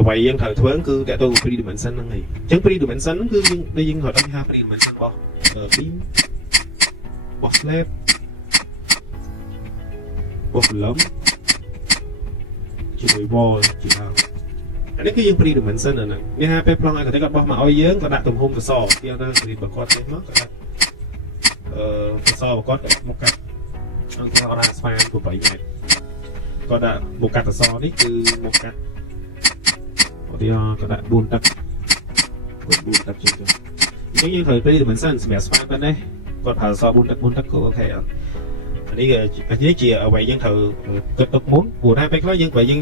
អ្វីយើងត្រូវធ្វើគឺតើទៅ pre dimension ហ្នឹងឯងអញ្ចឹង pre dimension គឺយើងហៅថា pre dimension របស់ beam របស់ slab របស់ column ជាមួយ wall ជាដើមអានេះគឺយើង pre dimension ហ្នឹងនេះថាពេលប្លង់ឲ្យគាត់បោះមកឲ្យយើងគាត់ដាក់ទំហំសសរគេថារៀបបើគាត់ចេះមកគាត់ដាក់សសររបស់គាត់មកកាត់អង្គគេហៅថាស្វាន8ម៉ែត្រគាត់ដាក់មកកាត់សសរនេះគឺមកកាត់ឧទាហរណ៍គាត់ដាក់4ទឹក4ទឹកជាងអញ្ចឹងយើងត្រូវ pre dimension សម្រាប់ស្វានប៉ុណ្ណេះគាត់ប្រើសសរ4ទឹកក៏អូខេអត់នេះជាអ្វីយើងត្រូវគិតទុកមុនព្រោះតែពេលខ្លះយើងបើយើង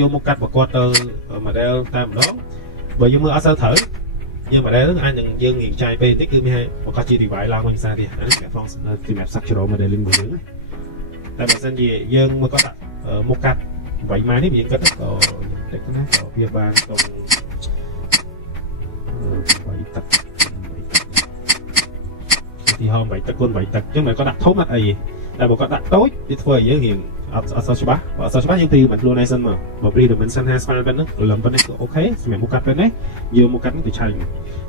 យកមកកាត់ប្រកបទៅ model តែម្ដងបើយើងមើលអត់សូវត្រូវយើង model ហ្នឹងអាចនឹងយើងងាយចាយពេលតិចគឺមានប្រកាសជា revise ឡើងវិញសារទៀតអានេះសម្រាប់ structural modeling របស់យើងតែបើសិនជាយើងមកគាត់ដាក់មកកាត់8ម៉ែត្រនេះយើងគិតក៏តិចណាស់ក៏វាបានក្នុង8ទឹកទីហោ8ទឹកគុណ8ទឹកអញ្ចឹងមិនគាត់ដាក់ធំអត់អីតែបើគាត់ដាក់តូចវាធ្វើឲ្យយើងរៀងអត់សូវច្បាស់បើអត់សូវច្បាស់យើងព្រីមិនខ្លួនឯងសិនមកបើព្រីមិនសិន50ស្មើប៉ុណ្ណឹងលំប៉ុណ្ណេះក៏អូខេសម្រាប់មកកាត់ប៉ុណ្ណេះយើងមកកាត់ទៅឆាញ់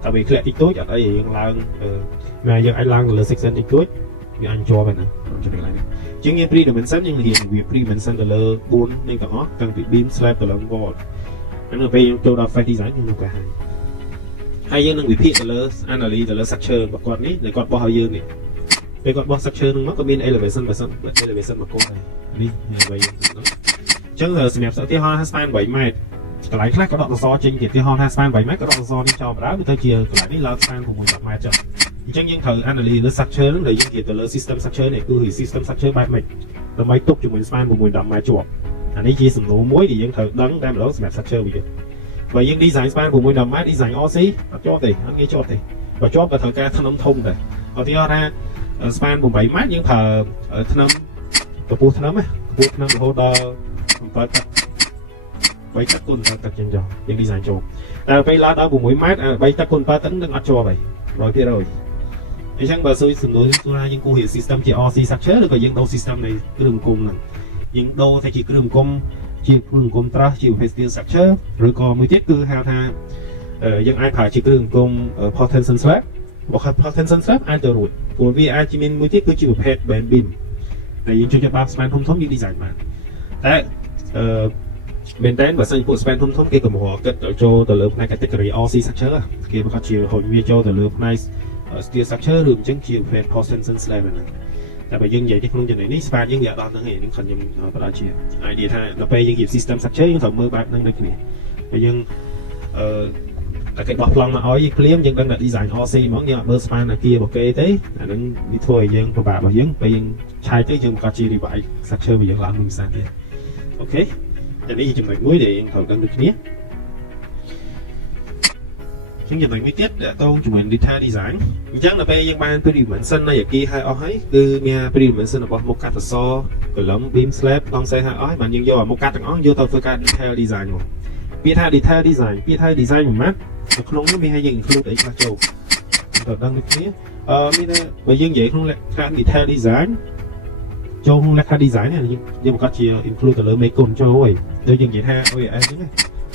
តែវាធ្លាក់តិចតូចអត់អីយើងឡើងណាយើងអាចឡើងលើ section តិចតូចវាអាចជាប់ហ្នឹងចំណុចឡើយនេះជាងយើងព្រីមិនសិនយើងរៀនវាព្រីមិនសិនទៅលើ4នឹងទាំងអស់តាំងពី beam slab ទៅឡើង wall ហ្នឹងពេលយើងចូលដល់ face design យើងមកកាត់ហើយយើងនឹងវិភាគទៅលើ analysis ទៅលើ structure របស់គាត់នេះដែលគាត់បោះឲ្យយើងនេះពេលគាត់បោះ structure ហ្នឹងមកក៏មាន elevation បើសិន elevation មកគាត់ដែរនេះអ្វីហ្នឹងអញ្ចឹងសម្រាប់ឧទាហរណ៍ថាស្ប៉ាន8ម៉ែត្រកន្លែងខ្លះក៏ដកសសរចេញទៀតឧទាហរណ៍ថាស្ប៉ាន8ម៉ែត្រក៏ដកសសរនេះចោលបណ្ដោយទៅជាកន្លែងនេះឡើងស្ប៉ាន6 10ម៉ែត្រចុះអញ្ចឹងយើងត្រូវ analysis លើ structure ហ្នឹងដែលយើងនិយាយទៅលើ system structure នេះគឺ system structure បែបម៉េចដើម្បីទុកជាមួយស្ប៉ាន6 10ម៉ែត្រជាប់អានេះជាសំណួរមួយដែលយើងត្រូវដឹងតែម្ដងសម្រាប់ structure វិញបើយើង design ស្ប៉ាន6 10ម៉ែត្រ design RC អត់ជាប់ទេអត់ងាយជាប់ទេបើជាប់ក៏ត្រូវការថ្នាំធំដែរឧទាហរណ៍ថាស្ប៉ាន8ម៉ែត្រយើងប្រើថ្នាំកម្ពស់ថ្នាំរហូតដល់7ទឹក3ទឹកគុណ7ទឹកចឹងចុះយើង design ជាប់តែពេលឡើងដល់6ម៉ែត្រ3ទឹកគុណ7ទឹកនឹងអត់ជាប់ហើយ 100% អញ្ចឹងបើសុយសំណួរថាយើងគូរ system ជា RC structure ឬក៏យើងដូរ system នៃគ្រឿងអង្គមហ្នឹងយើងដូរទៅជាគ្រឿងអង្គមជាគ្រឿងអង្គមត្រាស់ជា steel structure ឬក៏មួយទៀតគឺហៅថាយើងអាចប្រើជាគ្រឿងអង្គម port tension slab បើខាត់ port tension slab អាចទៅរួចព្រោះវាអាចមានមួយទៀតគឺជាប្រភេទ band beam ដែលយើងជួយច្បាប់ស្ប៉ានធំយើង design បានតែមែនតើបើសិនពួកស្ប៉ានធំគេកម្រគិតចូលទៅលើផ្នែក category RC structure គេប្រកាសជាហុញវាចូលទៅលើផ្នែក steel structure ឬអញ្ចឹងជាប្រភេទ port tension slab ហ្នឹងតែបើយើងនិយាយទីក្នុងចំណុចនេះស្ប៉ានយើងវាអត់ដល់ហ្នឹងទេខ្ញុំបដិជា idea ថាដល់ពេលយើងនិយាយ system structure យើងត្រូវមើលបែបហ្នឹងដូចគ្នាហើយយើងតែគេបោះប្លង់មកឲ្យយើងភ្លាមយើងដឹងថា design RC ហ្មងយើងអត់មើលស្ប៉ានអាគាររបស់គេទេអាហ្នឹងវាធ្វើឲ្យយើងពិបាករបស់យើងពេលយើងឆាយទៅយើងប្រកាសជា revise structure របស់យើងឡើងមួយផ្សេងទៀតអូខេតែនេះជាចំណុចមួយដែលយើងត្រូវដឹងដូចគ្នាជាងចំណុចមួយទៀតតើតោងជាមួយ detail design អញ្ចឹងដល់ពេលយើងបាន pre dimension នៃអាគារឲ្យអស់ហើយគឺមាន pre dimension របស់មុខកាត់សសរ column beam slab ដងសេះឲ្យអស់ហើយបានយើងយកមុខកាត់ទាំងអស់យកទៅធ្វើការ detail design មកពាក្យថា detail design ពាក្យថា design មួយម៉ាត់នៅក្នុងនោះមានឲ្យយើង include អីខ្លះចូលត្រូវដឹងដូចគ្នាមានតែបើយើងនិយាយក្នុងលក្ខខណ្ឌ detail design ចូលក្នុងលក្ខខណ្ឌ design នេះយើងប្រកាសជា include ទៅលើមេគុណចូលហើយដូចយើងនិយាយថា OES ហ្នឹង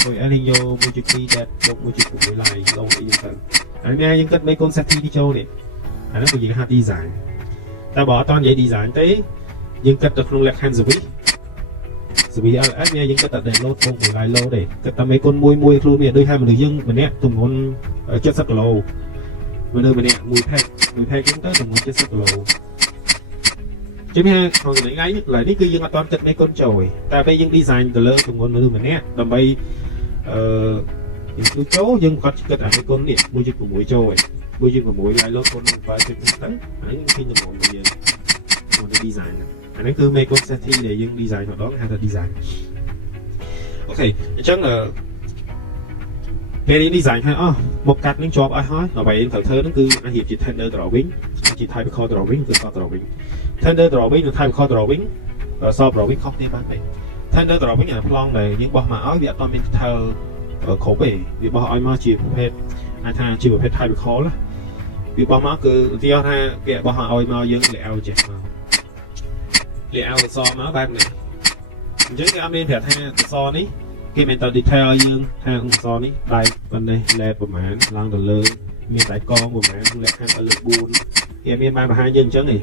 OES យើងយកមួយជា2 that យកមួយជា6 line ឡងអីយើងទៅហើយមានយើងគិតមេគុណ set ទីចូលនេះអាហ្នឹងគឺយើងហៅ design តែបើអត់តនិយាយ design ទេយើងគិតទៅក្នុងលក្ខខណ្ឌ service LS មានយើងគិតតែ download ផងមួយ line load ទេគិតតែមេគុណមួយខ្លួនមានដូចថាមនុស្សយើងម្នាក់ទម្ងន់70គីឡូមនុស្សម្នាក់មួយ pack ហ្នឹងទៅទម្ងន់70គីឡូជាមានក្នុងកន្លែងនេះគឺយើងអត់តគិតមេគុណចូលទេតែពេលយើង design ទៅលើទម្ងន់មនុស្សម្នាក់ដើម្បីយើងចូលយើងគាត់គិតអាមេគុណនេះមួយជា6ចូលហើយមួយជា6 line load គុណ7ទៅហ្នឹងឃើញទម្ងន់របស់យើងក្នុង design អានេះគឺមេគុណ set ដែលយើង design ម្ដងហៅថា design អូខេអញ្ចឹងពេល design ហើយអស់មុខកាត់នឹងជាប់អស់ហើយដល់ពេលយើងត្រូវធ្វើហ្នឹងគឺអាចរៀបជា tender drawing ជា typical drawing គឺ soft drawing tender drawing និង typical drawing soft drawing ខុសគ្នាបានទេ tender drawing អាប្លង់ដែលយើងបោះមកឲ្យវាអត់មាន detail គ្រប់ទេវាបោះឲ្យមកជាប្រភេទអាចថាជាប្រភេទ typical វាបោះមកគឺឧទាហរណ៍ថាគេបោះឲ្យមកយើង layout ចេះមកlayout អក្សរមកបែបនេះអញ្ចឹងគេអត់មានប្រាប់ថាអក្សរនេះ គេមានត detail ឲ្យយើងថាអង្សរនេះដៃប៉ុណ្ណេះលេបប្រហែលឡើងទៅលើមានដៃកងប្រហែលលក្ខខណ្ឌឲ្យលើ4គេមានបានបង្ហាញយើងអញ្ចឹងឯង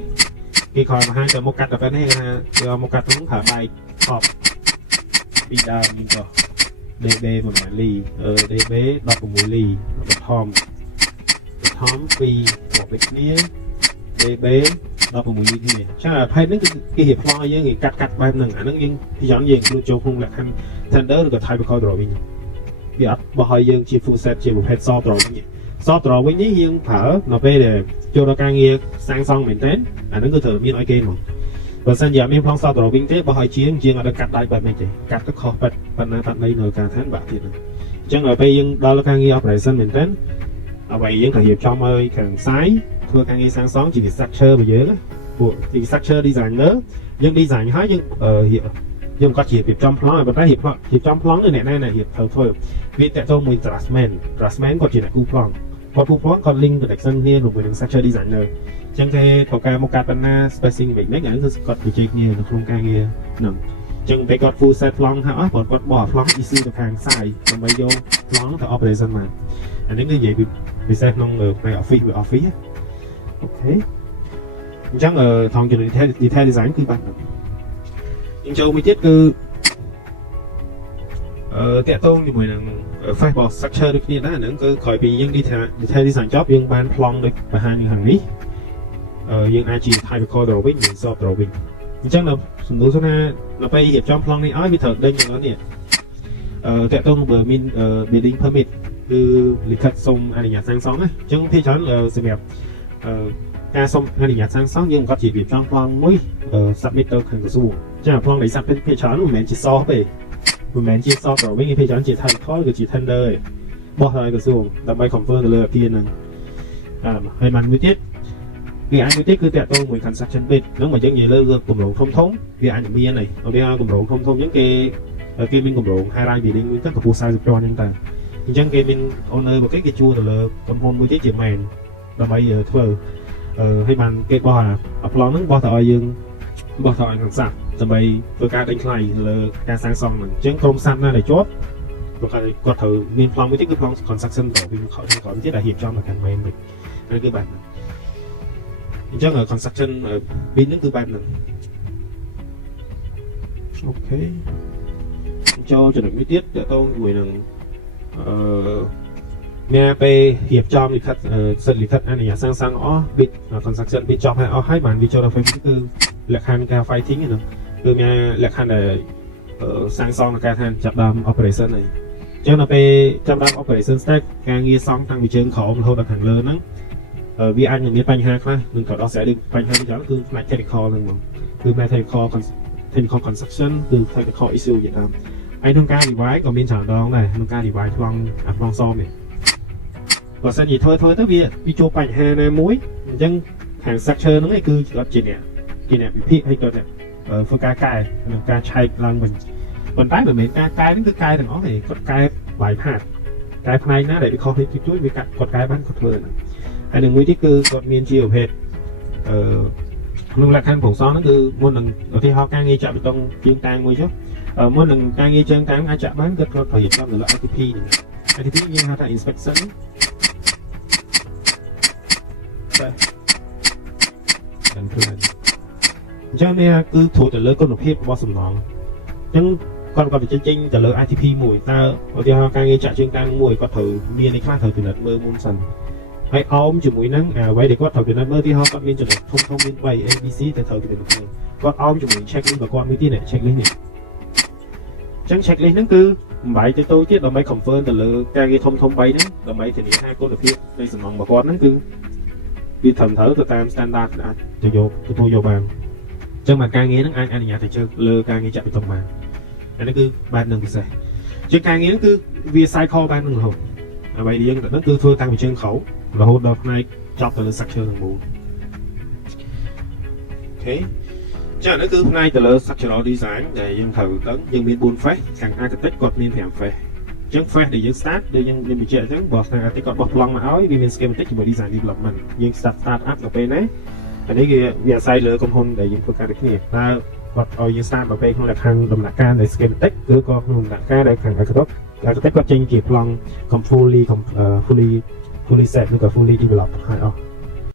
គេខំបង្ហាញទៅមុខកាត់តែប៉ុណ្ណេះគេថាយកមុខកាត់ទៅប្រើដៃខប់ពីដើមនេះទៅDB ប្រហែលលីDB 16លីបឋមពីមកពីគ្នា DB 16លីនេះចាផែនហ្នឹងគឺគេរៀបផ្លោឲ្យយើងគេកាត់បែបហ្នឹងអាហ្នឹងយើងពីយ៉ាងយើងខ្លួនចូលក្នុងលក្ខខណ្ឌ Tender ឬក៏ Typical Drawing វាអត់បោះឲ្យយើងជា full set ជាប្រភេទ Soft Drawing Soft Drawing នេះយើងប្រើនៅពេលដែលចូលដល់ការងារសាងសង់មែនទែនអាហ្នឹងគឺត្រូវមានឲ្យគេហ្មងបើសិនជាអត់មានប្លង់ Soft Drawing ទេបោះឲ្យជាងអត់កាត់ដៃបែបនេះទេកាត់ទៅខុសប៉ុណ្ណាប៉ាត់នៃនៅការឋានបាក់ទៀតហ្នឹងអញ្ចឹងដល់ពេលយើងដល់ការងារ Operation មែនទែនអ្វីយើងត្រូវរៀបចំឲ្យខាងសាយធ្វើការងារសាងសង់ជា structure របស់យើងពួក structure designer យើង design ហើយយើងក៏ជារៀបចំប្លង់ឲ្យប៉ុន្តែរៀបចំប្លង់នៅអ្នកណារៀបធ្វើវាតើតមួយ draftsman គាត់ជាអ្នកគូប្លង់គាត់គូប្លង់គាត់ link connection គ្នាជាមួយនឹង structure designer អញ្ចឹងគេត្រូវការមកកាត់បណ្ណា spacing វិញហ្នឹងគឺគាត់ជជែកគ្នានៅក្នុងការងារហ្នឹងអញ្ចឹងពេលគាត់ full set ប្លង់ហើយគាត់បោះប្លង់ EC ទៅខាងសាយដើម្បីយកប្លង់ទៅ operation មកអានេះគឺនិយាយពីពិសេសក្នុងផ្នែក office អូខេអញ្ចឹងថងជា detail design គឺបាត់យើងចូលមួយទៀតគឺតាក់ទងជាមួយនឹង Facebook structure ដូចគ្នាដែរហ្នឹងគឺក្រោយពីយើង detail design job យើងបានប្លង់ដូចបង្ហាញខាងនេះយើងអាចជា Typical Drawing និង Soft Drawing អញ្ចឹងនៅសំណួរថានៅពេលរៀបចំប្លង់នេះឲ្យវាត្រូវដេញយ៉ាងនេះតាក់ទងបើមាន building permit គឺលិខិតសុំអនុញ្ញាតសាងសង់ណាអញ្ចឹងភាគច្រើនសម្រាប់ការសុំអនុញ្ញាតសាងសង់យើងក៏ជារៀបចំប្លង់មួយ submit ទៅខាងក្រសួងចាប្លង់ដែល submit ភាគច្រើនមិនមែនជា soft ទេមិនមែនជា soft drawing ភាគច្រើនជា typical គឺជា tender ឯងបោះឲ្យក្រសួងដើម្បី confirm ទៅលើអាគារហ្នឹងហើយបានមួយទៀតវាអាចមួយទៀតគឺតាក់ទងមួយ construction bid ហ្នឹងមកយើងនិយាយលើគម្រោងធំវាអាចមានឯងវាគម្រោងធំអញ្ចឹងគេមានគម្រោង high rise building មួយទៅកម្ពស់40ជាន់អញ្ចឹងទៅអញ្ចឹងគេមាន owner របស់គេជួលទៅលើក្រុមហ៊ុនមួយទៀតជា main ដើម្បីធ្វើហើយបានគេបោះអាប្លង់ហ្នឹងបោះទៅឲ្យយើងបោះទៅឲ្យខាងសាប់ដើម្បីធ្វើការដេញថ្លៃលើការសាងសង់ហ្នឹងអញ្ចឹងក្រុមសាប់ណាដែលជាប់គាត់ត្រូវមានប្លង់មួយទៀតគឺប្លង់ construction ទៅវិញខំទៀតដែលរៀបចំមកខាង main វិញហ្នឹងគឺបែបហ្នឹងអញ្ចឹង construction ពីហ្នឹងគឺបែបហ្នឹងអូខេចូលចំណុចមួយទៀតតើតោជាមួយនឹងមានពេលរៀបចំលិខិតសិទ្ធិលិខិតអនុញ្ញាតសាងសង់អស់ bid construction bid ចប់ហើយអស់ហើយបានវាចូលដល់ phase គឺលក្ខខណ្ឌការ fighting ហ្នឹងគឺមានលក្ខខណ្ឌដែលសាងសង់ការឋានចាប់ដើម operation ហើយអញ្ចឹងដល់ពេលចាប់ដើម operation start ការងារសង់តាំងពីជើងក្រោមរហូតដល់ខាងលើហ្នឹងវាអាចនឹងមានបញ្ហាខ្លះនឹងក៏ដោះស្រាយដូចបញ្ហាច្រើនគឺផ្នែក technical ហ្នឹងហ្មងគឺផ្នែក technical construction គឺ technical issue យ៉ាងណាហើយក្នុងការ revise ក៏មានច្រើនដងដែរក្នុងការ revise ប្លង់សមនេះបើសិនជាធ្វើទៅវាជួបបញ្ហាណាមួយអញ្ចឹងខាង structure ហ្នឹងឯងគឺគាត់ជាអ្នកវិភាគហើយគាត់ធ្វើការកែនិងការឆែកឡើងវិញប៉ុន្តែមិនមែនការកែហ្នឹងគឺកែទាំងអស់ទេគាត់កែបាយផាតកែផ្នែកណាដែលវាខុសតិចតួចវាគាត់កែបានគាត់ធ្វើហ្នឹងហើយនឹងមួយទៀតគឺគាត់មានជាប្រភេទក្នុងលក្ខខណ្ឌប្រសងហ្នឹងគឺមុននឹងឧទាហរណ៍ការងារចាក់បេតុងជាងតាំងមួយចុះមុននឹងការងារជើងតាំងអាចចាក់បានគាត់ប្រយោជន៍ទៅលើ ITP ហ្នឹង ITP យើងហៅថា inspection អញ្ចឹងនេះគឺធូរទៅលើគុណភាពរបស់សំណង់អញ្ចឹងគាត់បញ្ចេញទៅលើ ITP មួយតើឧទាហរណ៍ការងារចាក់ជើងតាំងមួយគាត់ត្រូវមាននេះខ្លះត្រូវពិនិត្យមើលមុនសិនហើយអមជាមួយនឹងអ្វីដែលគាត់ត្រូវពិនិត្យមើលទីហោគាត់មានចំណុចធំមាន3 ABC ទៅត្រូវពិនិត្យមើលគាត់អមជាមួយ checklist របស់គាត់មួយទៀត checklist នេះអញ្ចឹង checklist ហ្នឹងគឺបំបីទៅទៀតដើម្បី confirm ទៅលើការងារធំ3ហ្នឹងដើម្បីធានាថាគុណភាពនៃសំណង់របស់គាត់ហ្នឹងគឺវាត្រឹមត្រូវទៅតាម standard អាចទៅទទួលយកបានអញ្ចឹងមកការងារហ្នឹងអាចអនុញ្ញាតទៅជើលើការងារចាក់បេតុងបានអានេះគឺបែបហ្នឹងពិសេសជាងការងារហ្នឹងគឺវា cycle បាននឹងរហូតអ្វីដែលយើងទៅគឺធ្វើតាំងពីជើងក្រោមរហូតដល់ផ្នែកចប់ទៅលើ structure ទាំងមូលអូខេចា៎នេះគឺផ្នែកទៅលើ structural design ដែលយើងត្រូវដឹងយើងមាន4 phase ខាង architect គាត់មាន5 phase អញ្ចឹង phase ដែលយើង start ដែលយើងមានបញ្ជាក់អញ្ចឹងបើខាង architect គាត់បោះប្លង់មកឲ្យវាមាន schematic ជាមួយ design development យើង start up ទៅពេលណាអានេះវាអាស្រ័យលើក្រុមហ៊ុនដែលយើងធ្វើការដូចគ្នាតើ គាត់ឲ្យយើងតាមទៅពេលក្នុងលក្ខខណ្ឌដំណាក់កាលនៃ schematic គឺក៏ក្នុងដំណាក់កាលដែលខាង architect គាត់ចេញជាប្លង់ fully set ឬក៏ fully develop ហើយអស់